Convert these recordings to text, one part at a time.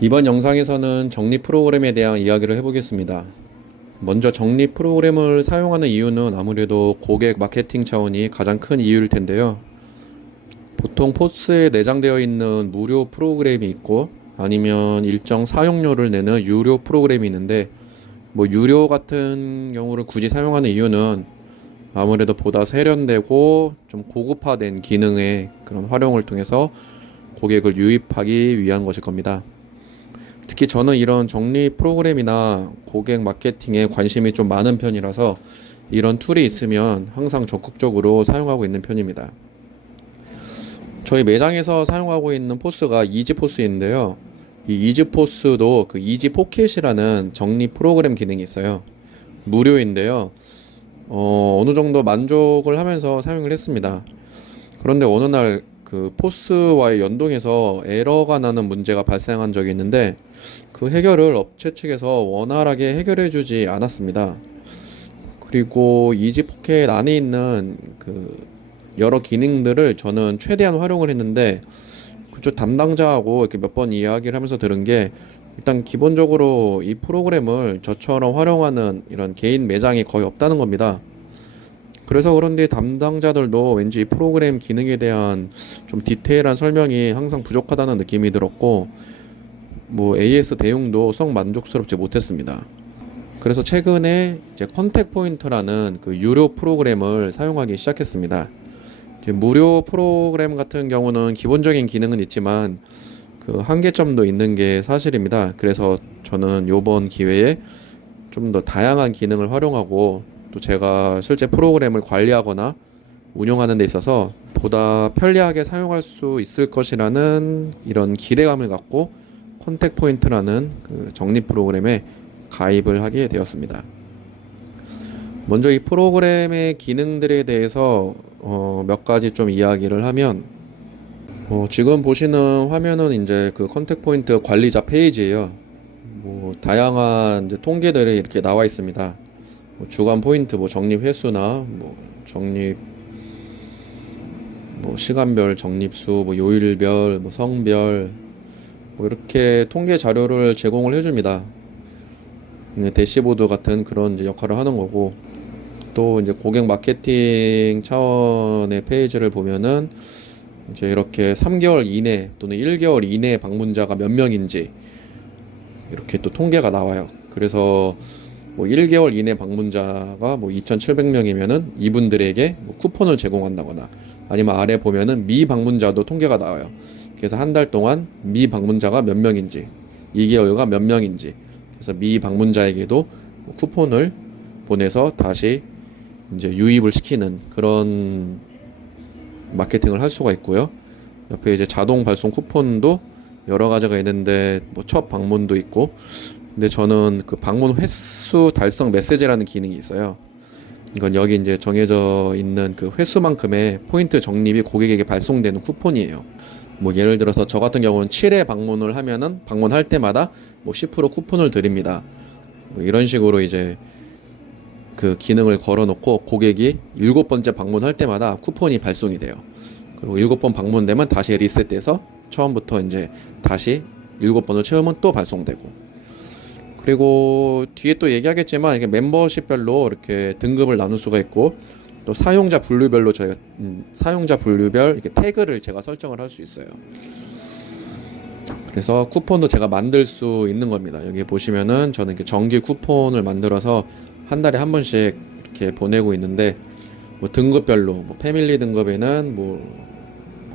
이번 영상에서는 적립 프로그램에 대한 이야기를 해보겠습니다. 먼저 적립 프로그램을 사용하는 이유는 아무래도 고객 마케팅 차원이 가장 큰 이유일 텐데요. 보통 포스에 내장되어 있는 무료 프로그램이 있고 아니면 일정 사용료를 내는 유료 프로그램이 있는데 유료 같은 경우를 굳이 사용하는 이유는 아무래도 보다 세련되고 좀 고급화된 기능의 그런 활용을 통해서 고객을 유입하기 위한 것일 겁니다. 특히 저는 이런 적립 프로그램이나 고객 마케팅에 관심이 좀 많은 편이라서 이런 툴이 있으면 항상 적극적으로 사용하고 있는 편입니다. 저희 매장에서 사용하고 있는 포스가 이지포스인데요. 이 이지포스도 그 이지포켓이라는 적립 프로그램 기능이 있어요. 무료인데요. 어느 정도 만족을 하면서 사용을 했습니다. 그런데 어느 날 그 포스와의 연동해서 에러가 나는 문제가 발생한 적이 있는데 그 해결을 업체 측에서 원활하게 해결해 주지 않았습니다. 그리고 이지포켓 안에 있는 그 여러 기능들을 저는 최대한 활용을 했는데 그쪽 담당자하고 이렇게 몇 번 이야기를 하면서 들은 게 일단 기본적으로 이 프로그램을 저처럼 활용하는 이런 개인 매장이 거의 없다는 겁니다. 그래서 그런데 담당자들도 왠지 이 프로그램 기능에 대한 좀 디테일한 설명이 항상 부족하다는 느낌이 들었고 AS 대응도 썩 만족스럽지 못했습니다. 그래서 최근에 이제 컨택 포인트라는 그 유료 프로그램을 사용하기 시작했습니다. 이제 무료 프로그램 같은 경우는 기본적인 기능은 있지만 그 한계점도 있는 게 사실입니다. 그래서 저는 이번 기회에 좀 더 다양한 기능을 활용하고 또 제가 실제 프로그램을 관리하거나 운영하는 데 있어서 보다 편리하게 사용할 수 있을 것이라는 이런 기대감을 갖고 컨택 포인트라는 그 적립 프로그램에 가입을 하게 되었습니다. 먼저 이 프로그램의 기능들에 대해서 몇 가지 좀 이야기를 하면 지금 보시는 화면은 이제 그 컨택 포인트 관리자 페이지예요. 다양한 이제 통계들이 이렇게 나와 있습니다. 주간 포인트, 적립 횟수나, 적립, 시간별 적립수, 요일별, 성별, 이렇게 통계 자료를 제공을 해줍니다. 대시보드 같은 그런 이제 역할을 하는 거고, 또 이제 고객 마케팅 차원의 페이지를 보면은 이제 이렇게 3개월 이내 또는 1개월 이내 방문자가 몇 명인지 이렇게 또 통계가 나와요. 그래서 1개월 이내 방문자가 2,700명이면은 이분들에게 쿠폰을 제공한다거나 아니면 아래 보면은 미방문자도 통계가 나와요. 그래서 한 달 동안 미방문자가 몇 명인지 2개월가 몇 명인지 그래서 미방문자에게도 쿠폰을 보내서 다시 이제 유입을 시키는 그런 마케팅을 할 수가 있고요. 옆에 이제 자동 발송 쿠폰도 여러 가지가 있는데 첫 방문도 있고 근데 저는 그 방문 횟수 달성 메시지라는 기능이 있어요. 이건 여기 이제 정해져 있는 그 횟수만큼의 포인트 적립이 고객에게 발송되는 쿠폰이에요. 예를 들어서 저 같은 경우는 7회 방문을 하면은 방문할 때마다 10% 쿠폰을 드립니다. 이런 식으로 이제 그 기능을 걸어놓고 고객이 7번째 방문할 때마다 쿠폰이 발송이 돼요. 그리고 7번 방문되면 다시 리셋돼서 처음부터 이제 다시 7번을 채우면 또 발송되고 그리고 뒤에 또 얘기하겠지만 이게 멤버십별로 이렇게 등급을 나눌 수가 있고 또 사용자 분류별로 저희가 사용자 분류별 이렇게 태그를 제가 설정을 할 수 있어요. 그래서 쿠폰도 제가 만들 수 있는 겁니다. 여기 보시면은 저는 이렇게 정기 쿠폰을 만들어서 한 달에 한 번씩 이렇게 보내고 있는데 등급별로 패밀리 등급에는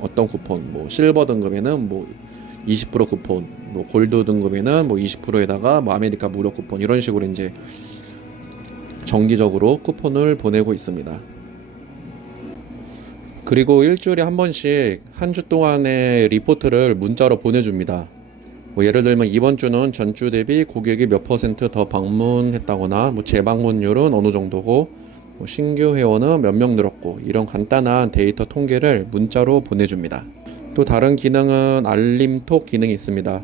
어떤 쿠폰, 실버 등급에는 20% 쿠폰, 골드 등급에는 20%에다가 아메리카 무료 쿠폰 이런 식으로 이제 정기적으로 쿠폰을 보내고 있습니다. 그리고 일주일에 한 번씩 한 주 동안의 리포트를 문자로 보내줍니다. 예를 들면 이번 주는 전주 대비 고객이 몇 퍼센트 더 방문했다거나 재방문율은 어느 정도고 신규 회원은 몇 명 늘었고 이런 간단한 데이터 통계를 문자로 보내줍니다. 또 다른 기능은 알림톡 기능이 있습니다.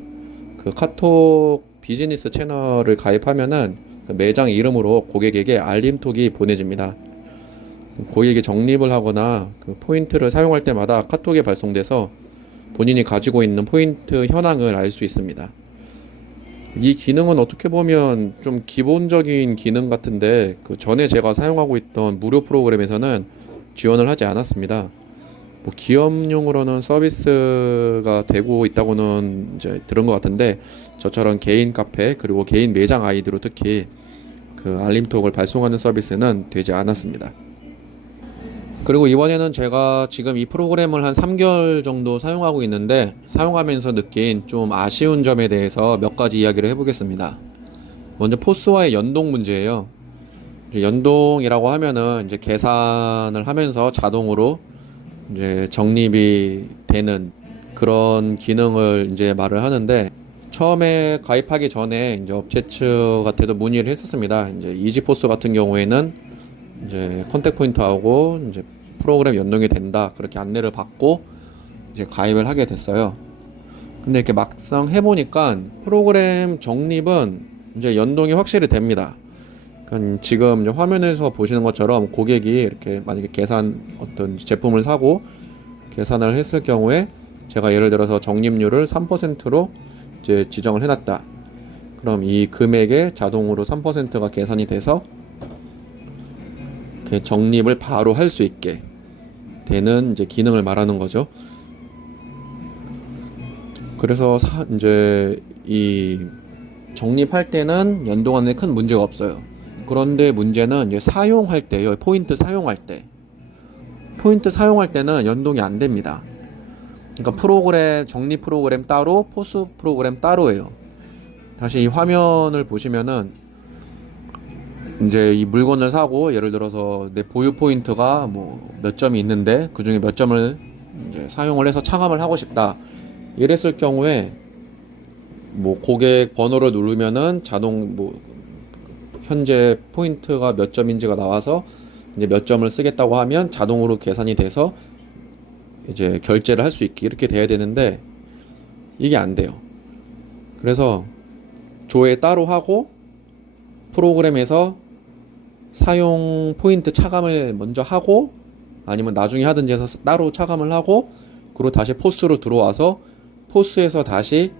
그 카톡 비즈니스 채널을 가입하면은 매장 이름으로 고객에게 알림톡이 보내집니다. 고객이 적립을 하거나 그 포인트를 사용할 때마다 카톡에 발송돼서 본인이 가지고 있는 포인트 현황을 알 수 있습니다. 이 기능은 어떻게 보면 좀 기본적인 기능 같은데 그 전에 제가 사용하고 있던 무료 프로그램에서는 지원을 하지 않았습니다. 뭐 기업용으로는 서비스가 되고 있다고는 이제 들은 것 같은데 저처럼 개인 카페 그리고 개인 매장 아이디로 특히 그 알림톡을 발송하는 서비스는 되지 않았습니다. 그리고 이번에는 제가 지금 이 프로그램을 한 3개월 정도 사용하고 있는데 사용하면서 느낀 좀 아쉬운 점에 대해서 몇 가지 이야기를 해보겠습니다. 먼저 포스와의 연동 문제예요. 이제 연동이라고 하면은 이제 계산을 하면서 자동으로 이제 적립이 되는 그런 기능을 이제 말을 하는데 처음에 가입하기 전에 이제 업체 측한테도 문의를 했었습니다. 이제 이지포스 같은 경우에는 이제 컨택 포인트하고 이제 프로그램 연동이 된다 그렇게 안내를 받고 이제 가입을 하게 됐어요. 근데 이렇게 막상 해보니까 프로그램 적립은 이제 연동이 확실히 됩니다. 그러니까 지금 이제 화면에서 보시는 것처럼 고객이 이렇게 만약에 계산 어떤 제품을 사고 계산을 했을 경우에 제가 예를 들어서 적립률을 3%로 이제 지정을 해놨다. 그럼 이 금액에 자동으로 3%가 계산이 돼서 적립을 바로 할 수 있게 되는 이제 기능을 말하는 거죠. 그래서 이제 이 적립할 때는 연동하는 데 큰 문제가 없어요. 그런데 문제는 이제 사용할 때요. 포인트 사용할 때. 포인트 사용할 때는 연동이 안 됩니다. 그러니까 프로그램 적립 프로그램 따로, 포스 프로그램 따로예요. 다시 이 화면을 보시면은 이제 이 물건을 사고 예를 들어서 내 보유 포인트가 뭐 몇 점이 있는데 그 중에 몇 점을 이제 사용을 해서 차감을 하고 싶다. 이랬을 경우에 뭐 고객 번호를 누르면은 자동 뭐 현재 포인트가 몇 점인지가 나와서 이제 몇 점을 쓰겠다고 하면 자동으로 계산이 돼서 이제 결제를 할 수 있게 이렇게 돼야 되는데 이게 안 돼요. 그래서 조회 따로 하고 프로그램에서 사용 포인트 차감을 먼저 하고 아니면 나중에 하든지 해서 따로 차감을 하고 그리고 다시 포스로 들어와서 포스에서 다시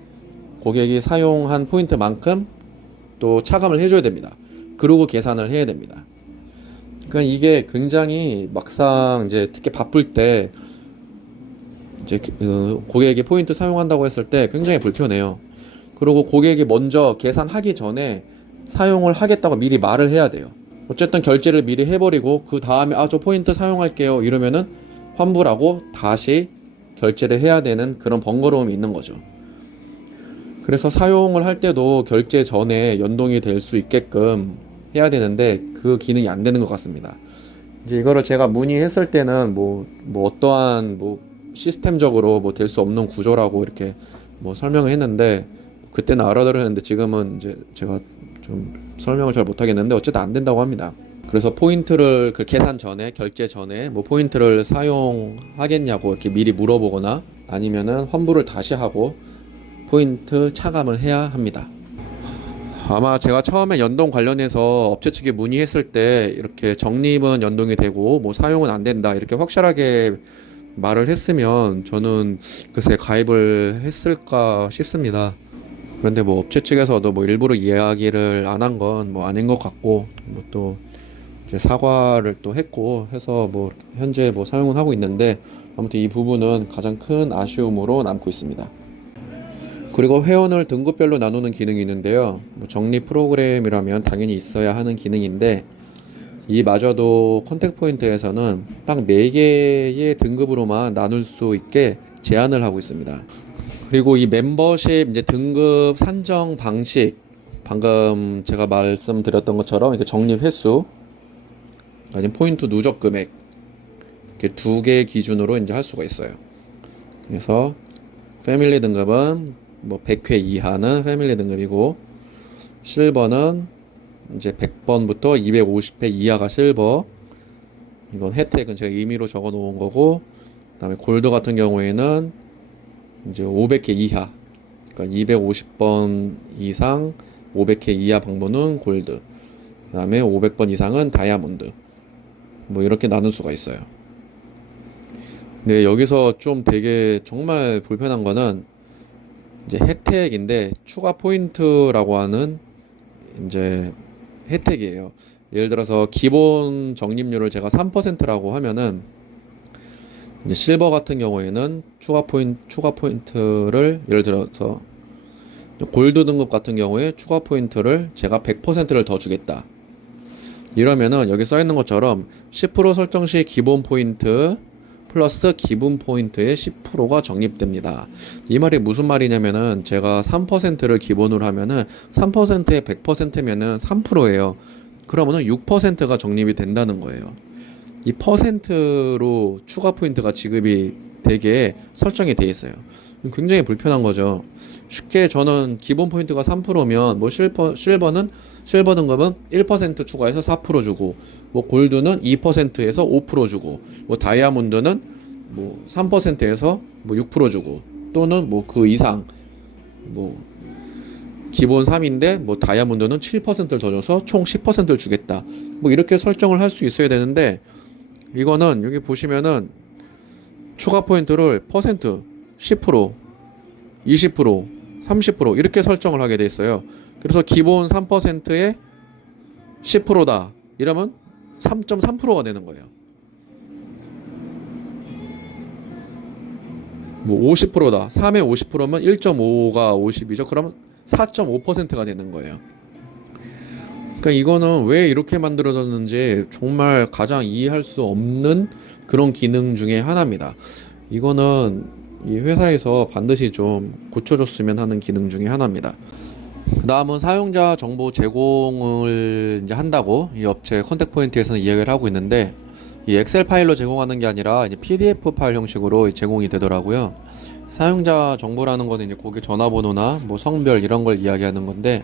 고객이 사용한 포인트만큼 또 차감을 해줘야 됩니다. 그리고 계산을 해야 됩니다. 그러니까 이게 굉장히 막상 이제 특히 바쁠 때 이제 고객이 포인트 사용한다고 했을 때 굉장히 불편해요. 그리고 고객이 먼저 계산하기 전에 사용을 하겠다고 미리 말을 해야 돼요. 어쨌든 결제를 미리 해버리고 그 다음에 저 포인트 사용할게요 이러면은 환불하고 다시 결제를 해야 되는 그런 번거로움이 있는 거죠. 그래서 사용을 할 때도 결제 전에 연동이 될 수 있게끔 해야 되는데 그 기능이 안 되는 것 같습니다. 이제 이거를 제가 문의했을 때는 뭐 어떠한 뭐 시스템적으로 뭐 될 수 없는 구조라고 이렇게 뭐 설명을 했는데 그때는 알아들었는데 지금은 이제 제가 좀 설명을 잘 못하겠는데 어쨌든 안 된다고 합니다. 그래서 포인트를 그 계산 전에 결제 전에 뭐 포인트를 사용하겠냐고 이렇게 미리 물어보거나 아니면은 환불을 다시 하고 포인트 차감을 해야 합니다. 아마 제가 처음에 연동 관련해서 업체 측에 문의했을 때 이렇게 적립은 연동이 되고 뭐 사용은 안 된다 이렇게 확실하게 말을 했으면 저는 글쎄 가입을 했을까 싶습니다. 그런데 뭐 업체 측에서도 뭐 일부러 이야기를 안 한 건 뭐 아닌 것 같고 뭐 또 이제 사과를 또 했고 해서 뭐 현재 뭐 사용은 하고 있는데 아무튼 이 부분은 가장 큰 아쉬움으로 남고 있습니다. 그리고 회원을 등급별로 나누는 기능이 있는데요. 뭐 적립 프로그램이라면 당연히 있어야 하는 기능인데 이마저도 컨택 포인트에서는 딱 4개의 등급으로만 나눌 수 있게 제한을 하고 있습니다. 그리고 이 멤버십 이제 등급 산정 방식 방금 제가 말씀드렸던 것처럼 이렇게 적립 횟수 아니면 포인트 누적 금액 이렇게 2개 기준으로 이제 할 수가 있어요. 그래서 패밀리 등급은 뭐 100회 이하는 패밀리 등급이고 실버는 이제 100번부터 250회 이하가 실버. 이건 혜택은 제가 임의로 적어 놓은 거고 그다음에 골드 같은 경우에는 이제 500회 이하 그러니까 250번 이상 500회 이하 방문은 골드 그 다음에 500번 이상은 다이아몬드 뭐 이렇게 나눌 수가 있어요. 근데 여기서 좀 되게 정말 불편한 거는 이제 혜택인데 추가 포인트라고 하는 이제 혜택이에요. 예를 들어서 기본 적립률을 제가 3%라고 하면은 이제 실버 같은 경우에는 추가 포인트를 예를 들어서 골드 등급 같은 경우에 추가 포인트를 제가 100%를 더 주겠다. 이러면은 여기 써 있는 것처럼 10% 설정 시 기본 포인트 플러스 기본 포인트의 10%가 적립됩니다. 이 말이 무슨 말이냐면은 제가 3%를 기본으로 하면은 3%에 100%면은 3%예요. 그러면은 6%가 적립이 된다는 거예요. 이 퍼센트로 추가 포인트가 지급이 되게 설정이 돼 있어요. 굉장히 불편한 거죠. 쉽게 저는 기본 포인트가 3%면 뭐 실버 등급은 1% 추가해서 4% 주고 뭐 골드는 2%에서 5% 주고 뭐 다이아몬드는 뭐 3%에서 뭐 6% 주고 또는 뭐 그 이상 뭐 기본 3인데 뭐 다이아몬드는 7%를 더 줘서 총 10%를 주겠다. 뭐 이렇게 설정을 할 수 있어야 되는데 이거는 여기 보시면은 추가 포인트를 퍼센트 10%, 20%, 30% 이렇게 설정을 하게 돼 있어요. 그래서 기본 3%에 10%다. 이러면 3.3%가 되는 거예요. 뭐 50%다. 3에 50%면 1.5가 50이죠. 그러면 4.5%가 되는 거예요. 그러니까 이거는 왜 이렇게 만들어졌는지 정말 가장 이해할 수 없는 그런 기능 중에 하나입니다. 이거는 이 회사에서 반드시 좀 고쳐줬으면 하는 기능 중에 하나입니다. 그 다음은 사용자 정보 제공을 이제 한다고 이 업체 컨택 포인트에서는 이야기를 하고 있는데 이 엑셀 파일로 제공하는 게 아니라 이제 PDF 파일 형식으로 제공이 되더라고요. 사용자 정보라는 거는 이제 고객 전화번호나 뭐 성별 이런 걸 이야기하는 건데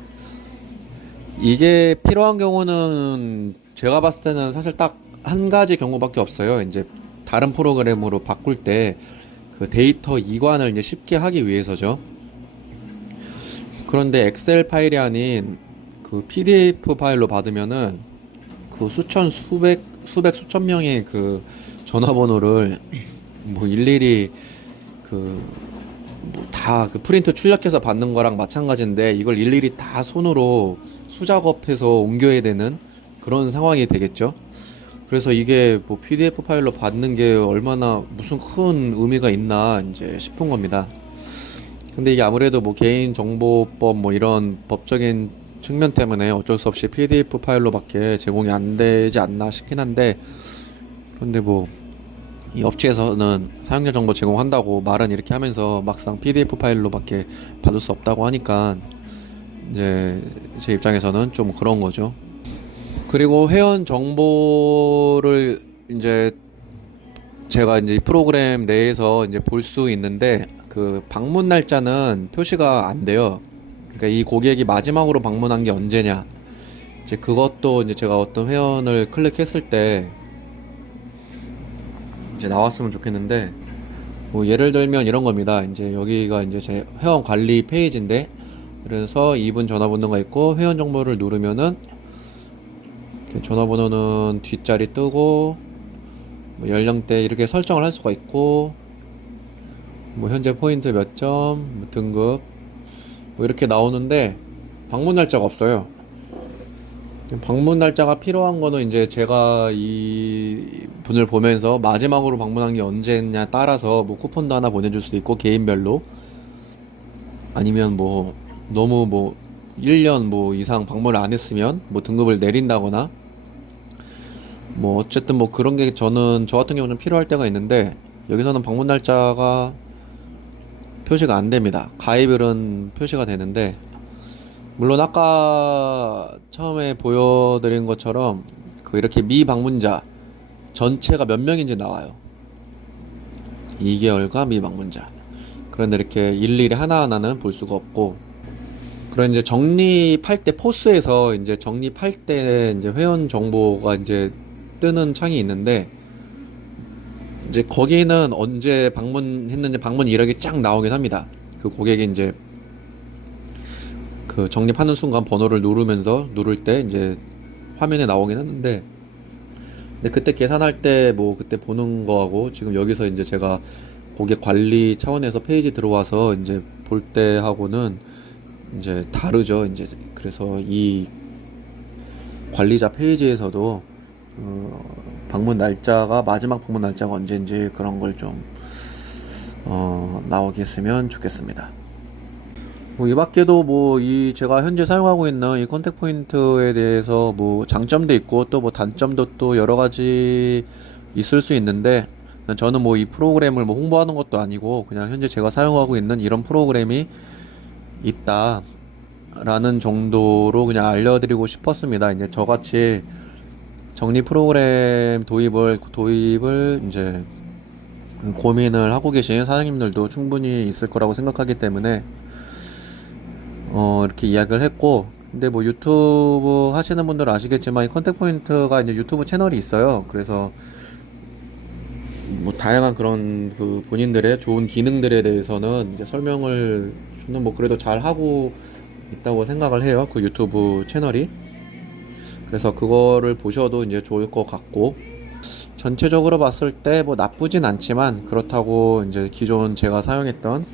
이게 필요한 경우는 제가 봤을 때는 사실 딱 한 가지 경우밖에 없어요. 이제 다른 프로그램으로 바꿀 때 그 데이터 이관을 이제 쉽게 하기 위해서죠. 그런데 엑셀 파일이 아닌 그 PDF 파일로 받으면은 그 수천 명의 그 전화번호를 뭐 일일이 그 뭐 다 그 프린트 출력해서 받는 거랑 마찬가지인데 이걸 일일이 다 손으로 수작업해서 옮겨야 되는 그런 상황이 되겠죠. 그래서 이게 뭐 PDF 파일로 받는 게 얼마나 무슨 큰 의미가 있나 이제 싶은 겁니다. 근데 이게 아무래도 뭐 개인정보법 뭐 이런 법적인 측면 때문에 어쩔 수 없이 PDF 파일로밖에 제공이 안 되지 않나 싶긴 한데 그런데 뭐 이 업체에서는 사용자 정보 제공한다고 말은 이렇게 하면서 막상 PDF 파일로밖에 받을 수 없다고 하니까 이제 제 입장에서는 좀 그런 거죠. 그리고 회원 정보를 이제 제가 이제 이 프로그램 내에서 이제 볼 수 있는데 그 방문 날짜는 표시가 안 돼요. 그러니까 이 고객이 마지막으로 방문한 게 언제냐. 이제 그것도 이제 제가 어떤 회원을 클릭했을 때 이제 나왔으면 좋겠는데 뭐 예를 들면 이런 겁니다. 이제 여기가 이제 제 회원 관리 페이지인데 그래서 이분 전화번호가 있고 회원 정보를 누르면은 이렇게 전화번호는 뒷자리 뜨고 뭐 연령대 이렇게 설정을 할 수가 있고 뭐 현재 포인트 몇 점, 뭐 등급 뭐 이렇게 나오는데 방문 날짜가 없어요. 방문 날짜가 필요한 거는 이제 제가 이 분을 보면서 마지막으로 방문한 게 언제냐 따라서 뭐 쿠폰도 하나 보내줄 수도 있고 개인별로 아니면 뭐 너무 뭐 1년 뭐 이상 방문을 안 했으면 뭐 등급을 내린다거나 뭐 어쨌든 뭐 그런 게 저는 저 같은 경우는 필요할 때가 있는데 여기서는 방문 날짜가 표시가 안 됩니다. 가입일은 표시가 되는데 물론 아까 처음에 보여드린 것처럼 그 이렇게 미방문자 전체가 몇 명인지 나와요. 2개월과 미방문자. 그런데 이렇게 일일이 하나하나는 볼 수가 없고 그런 이제 적립할 때 포스에서 이제 적립할 때 이제 회원 정보가 이제 뜨는 창이 있는데 이제 거기는 언제 방문했는지 방문 이력이 쫙 나오긴 합니다. 그 고객이 이제 그 적립하는 순간 번호를 누를 때 이제 화면에 나오긴 하는데 근데 그때 계산할 때 뭐 그때 보는 거하고 지금 여기서 이제 제가 고객 관리 차원에서 페이지 들어와서 이제 볼 때하고는 이제 다르죠. 이제 그래서 이 관리자 페이지에서도 방문 날짜가 마지막 방문 날짜가 언제인지 그런 걸 좀 나오게 했으면 좋겠습니다. 뭐 이 밖에도 뭐 이 제가 현재 사용하고 있는 이 컨택 포인트에 대해서 뭐 장점도 있고 또 뭐 단점도 또 여러 가지 있을 수 있는데, 저는 뭐 이 프로그램을 뭐 홍보하는 것도 아니고 그냥 현재 제가 사용하고 있는 이런 프로그램이 있다라는 정도로 그냥 알려드리고 싶었습니다. 이제 저같이 정리 프로그램 도입을 이제 고민을 하고 계신 사장님들도 충분히 있을 거라고 생각하기 때문에 이렇게 이야기를 했고, 근데 뭐 유튜브 하시는 분들은 아시겠지만 이 컨택 포인트가 이제 유튜브 채널이 있어요. 그래서 뭐 다양한 그런 그 본인들의 좋은 기능들에 대해서는 이제 설명을 저는 뭐 그래도 잘 하고 있다고 생각을 해요. 그 유튜브 채널이. 그래서 그거를 보셔도 이제 좋을 것 같고, 전체적으로 봤을 때 뭐 나쁘진 않지만 그렇다고 이제 기존 제가 사용했던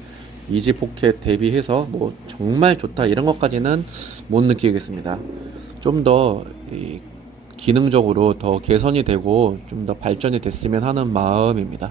이지 포켓 대비해서 뭐 정말 좋다 이런 것까지는 못 느끼겠습니다. 좀 더 기능적으로 더 개선이 되고 좀 더 발전이 됐으면 하는 마음입니다.